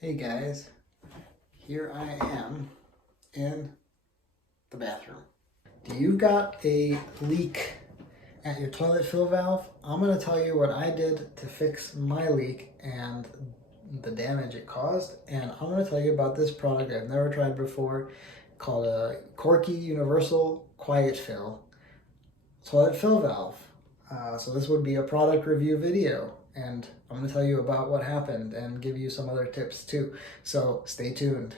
Hey guys, here I am in the bathroom. Do you got a leak at your toilet fill valve? I'm going to tell you what I did to fix my leak and the damage it caused, and I'm going to tell you about this product I've never tried before called a Korky Universal QuietFILL toilet fill valve. So this would be a product review video, and I'm going to tell you about what happened and give you some other tips too. So stay tuned.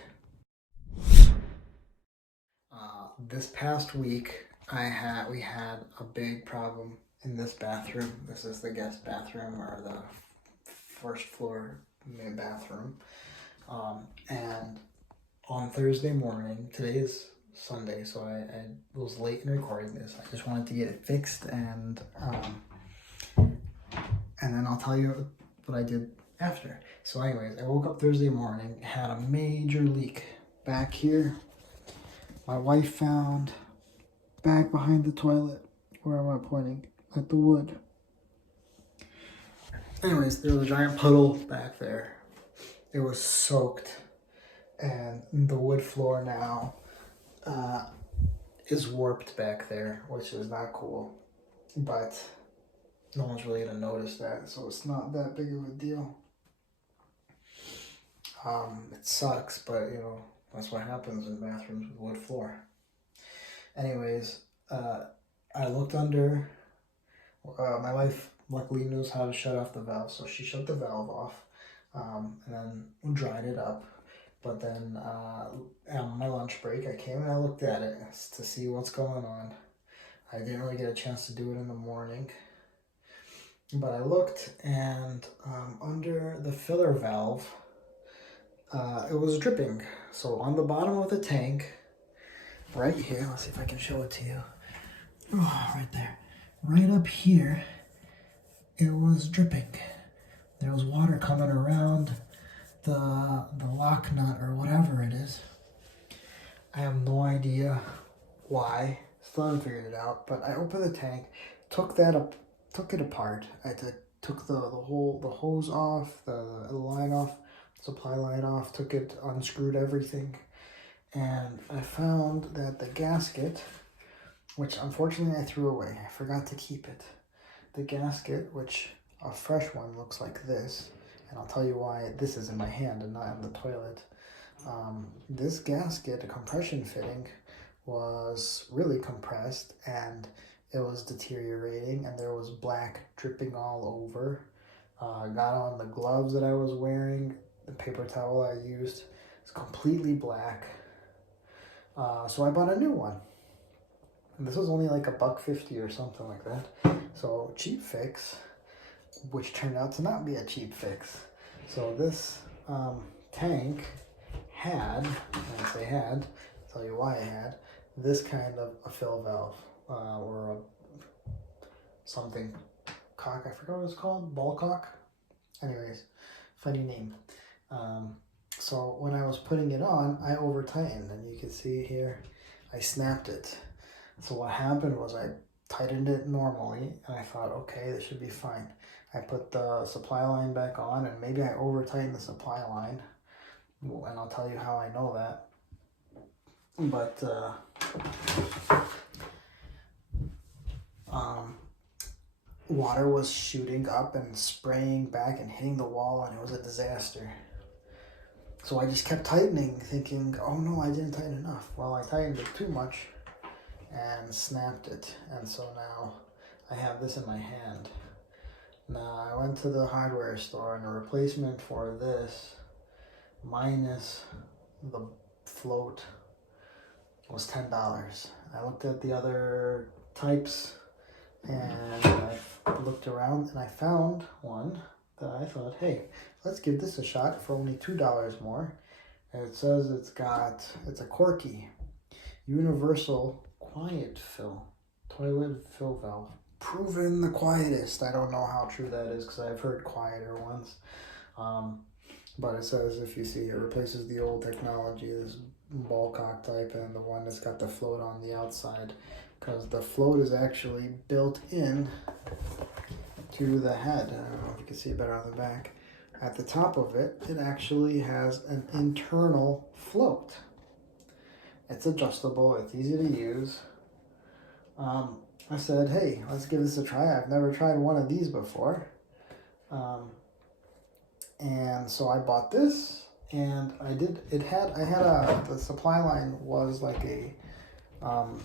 This past week, we had a big problem in this bathroom. This is the guest bathroom, or the first floor main bathroom. And on Thursday morning, today is Sunday, so I was late in recording this. I just wanted to get it fixed, and then I'll tell you what I did after. So anyways, I woke up Thursday morning, had a major leak back here. My wife found back behind the toilet. Where am I pointing? At the wood. Anyways, there was a giant puddle back there. It was soaked, and the wood floor now is warped back there, which is not cool. But no one's really gonna notice that, so it's not that big of a deal. It sucks, but you know, that's what happens in bathrooms with wood floor. Anyways, I looked under. My wife luckily knows how to shut off the valve, so she shut the valve off, and then dried it up. But then on my lunch break, I came and I looked at it to see what's going on. I didn't really get a chance to do it in the morning, but I looked, and under the filler valve, it was dripping. So on the bottom of the tank, right here, let's see if I can show it to you. Oh, right there. Right up here, it was dripping. There was water coming around the lock nut or whatever it is. I have no idea why. Still haven't figured it out. But I opened the tank, took it apart. I took the hose off, the line off, supply line off, unscrewed everything, and I found that the gasket, which unfortunately I threw away, I forgot to keep it. The gasket, which a fresh one looks like this, and I'll tell you why this is in my hand and not in the toilet. This gasket, a compression fitting, was really compressed, and it was deteriorating, and there was black dripping all over. Got on the gloves that I was wearing, the paper towel I used. It's completely black. So I bought a new one. And this was only like $1.50 or something like that. So cheap fix, which turned out to not be a cheap fix. So this tank had, and I say had, I'll tell you why I had, this kind of a fill valve, or something cock, I forgot what it's called, Ballcock. Anyways, funny name. So when I was putting it on, I over tightened, and you can see here, I snapped it. So what happened was I tightened it normally, and I thought, okay, this should be fine. I put the supply line back on, and maybe I over tightened the supply line, and I'll tell you how I know that. But water was shooting up and spraying back and hitting the wall, and it was a disaster. So I just kept tightening, thinking, oh no, I didn't tighten enough. Well, I tightened it too much and snapped it, and so now I have this in my hand. Now I went to the hardware store, and a replacement for this minus the float was $10. I looked at the other types, and I looked around, and I found one that I thought, hey, let's give this a shot for only $2 more. And it says it's a Korky Universal QuietFILL toilet fill valve. Proven the quietest. I don't know how true that is, because I've heard quieter ones. But it says, if you see, it replaces the old technology, this Ballcock type, and the one that's got the float on the outside, because the float is actually built in to the head. I don't know if you can see it better on the back. at the top of it, it actually has an internal float. It's adjustable, it's easy to use. I said, hey, let's give this a try. I've never tried one of these before. And so I bought this, and the supply line was like a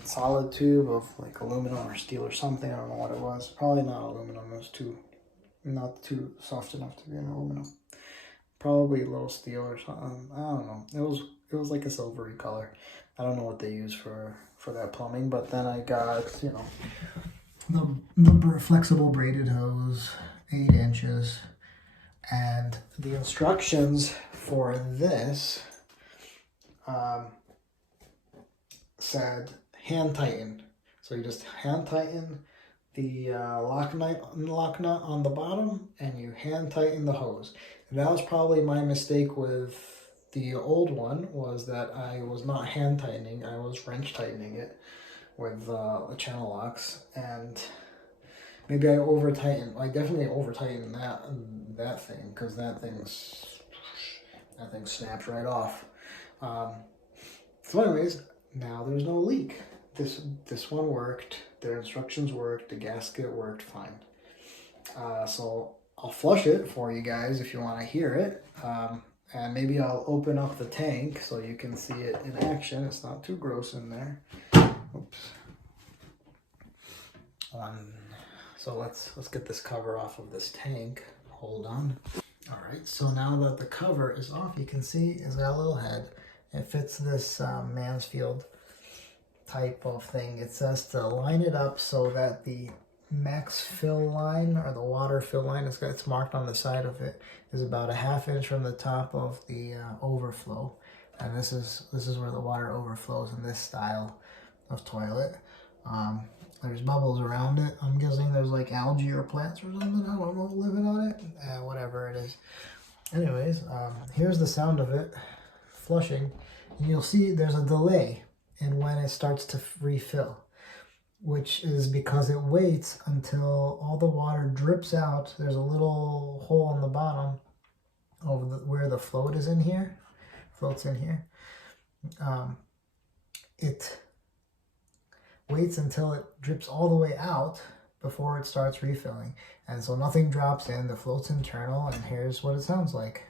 solid tube of like aluminum or steel or something. I don't know what it was. Probably not aluminum. It was not too soft enough to be an aluminum. Probably a little steel or something. I don't know. It was like a silvery color. I don't know what they use for that plumbing. But then I got, you know, the flexible braided hose, 8 inches, and the instructions for this said hand tighten. So you just hand tighten the lock nut on the bottom, and you hand tighten the hose. And that was probably my mistake with the old one, was that I was not hand tightening, I was wrench tightening it with the channel locks, and maybe I definitely over tightened that thing, because that thing snaps right off. So anyways, now there's no leak. This one worked, their instructions worked, the gasket worked fine. So I'll flush it for you guys if you want to hear it. And maybe I'll open up the tank so you can see it in action. It's not too gross in there. Oops. So let's get this cover off of this tank. Hold on. All right, so now that the cover is off, you can see it's got a little head. It fits this Mansfield type of thing. It says to line it up so that the max fill line, or the water fill line, it's marked on the side of it, is about a 1/2 inch from the top of the overflow. And this is where the water overflows in this style of toilet. There's bubbles around it. I'm guessing there's like algae or plants or something, I don't know, living on it. Whatever it is. Anyways, here's the sound of it flushing. And you'll see there's a delay in when it starts to refill, which is because it waits until all the water drips out. There's a little hole on the bottom of where the float is in here. Floats in here. It waits until it drips all the way out before it starts refilling. And so nothing drops in, the float's internal, and here's what it sounds like.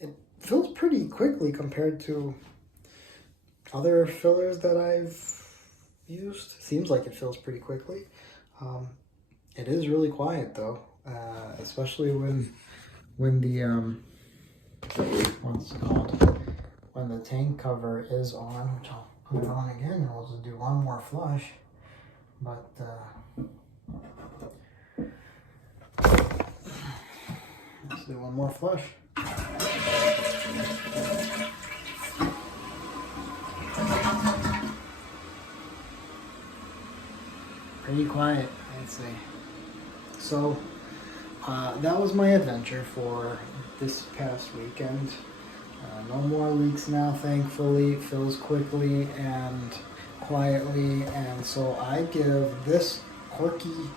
It fills pretty quickly compared to other fillers that I've used. Seems like it fills pretty quickly. It is really quiet though, especially when the what's it called? When the tank cover is on, which I'll put it on again, and we'll just do one more flush. But let's do one more flush. Pretty quiet, I'd say. So that was my adventure for this past weekend. No more leaks now, thankfully. It fills quickly and quietly, and so I give this Korky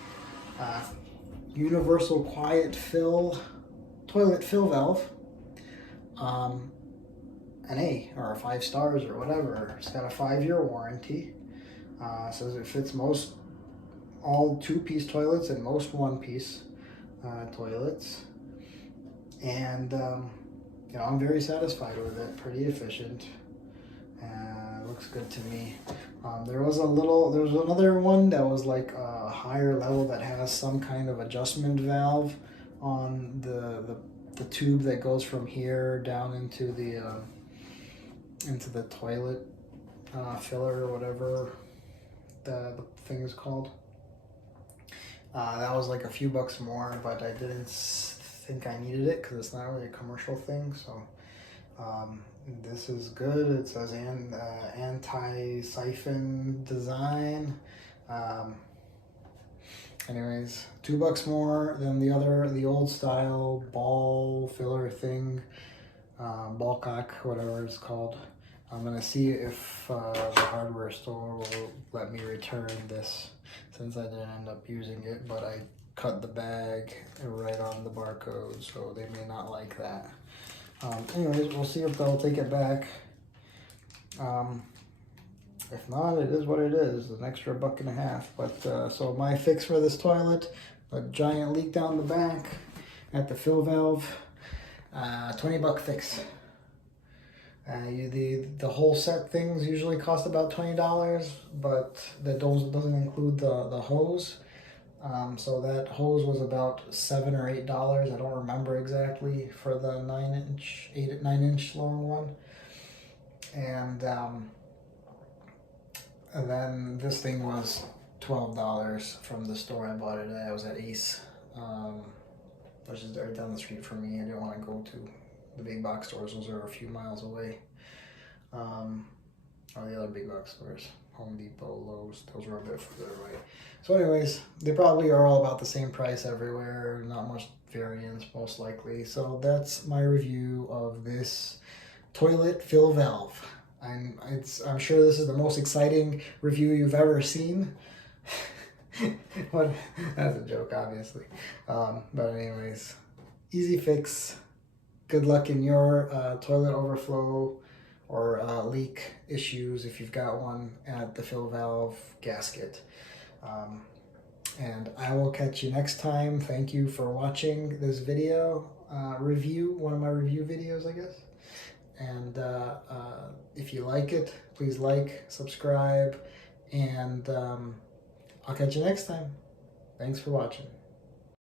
universal QuietFILL toilet fill valve an A, or 5 stars, or whatever. It's got a 5-year warranty. Says it fits all 2-piece toilets and most 1-piece toilets, and you know, I'm very satisfied with it. Pretty efficient. Looks good to me. There was another one that was like a higher level that has some kind of adjustment valve on the tube that goes from here down into the toilet filler, or whatever the thing is called. That was like a few bucks more, but I didn't think I needed it because it's not really a commercial thing. So This is good. It says anti-siphon design. Anyways, $2 more than the old style ball filler thing, Ballcock, whatever it's called. I'm gonna see if the hardware store will let me return this, since I didn't end up using it, but I cut the bag right on the barcode, so they may not like that. Anyways, we'll see if they'll take it back. If not, it is what it is, an extra $1.50. But so my fix for this toilet, a giant leak down the back at the fill valve, $20 fix. The whole set things usually cost about $20, but that doesn't include the hose. So that hose was about $7 or $8. I don't remember exactly, for the 9-inch long one. And then this thing was $12 from the store I bought it at. I was at Ace, which is right down the street from me. I didn't want to go to the big box stores. Those are a few miles away. Or the other big box stores, Home Depot, Lowe's, those were a bit further away. So anyways, they probably are all about the same price everywhere. Not much variance, most likely. So that's my review of this toilet fill valve. I'm sure this is the most exciting review you've ever seen. But that's a joke, obviously. But anyways, easy fix. Good luck in your toilet overflow or leak issues if you've got one at the fill valve gasket. And I will catch you next time. Thank you for watching this video review, one of my review videos, I guess. And if you like it, please like, subscribe, and I'll catch you next time. Thanks for watching.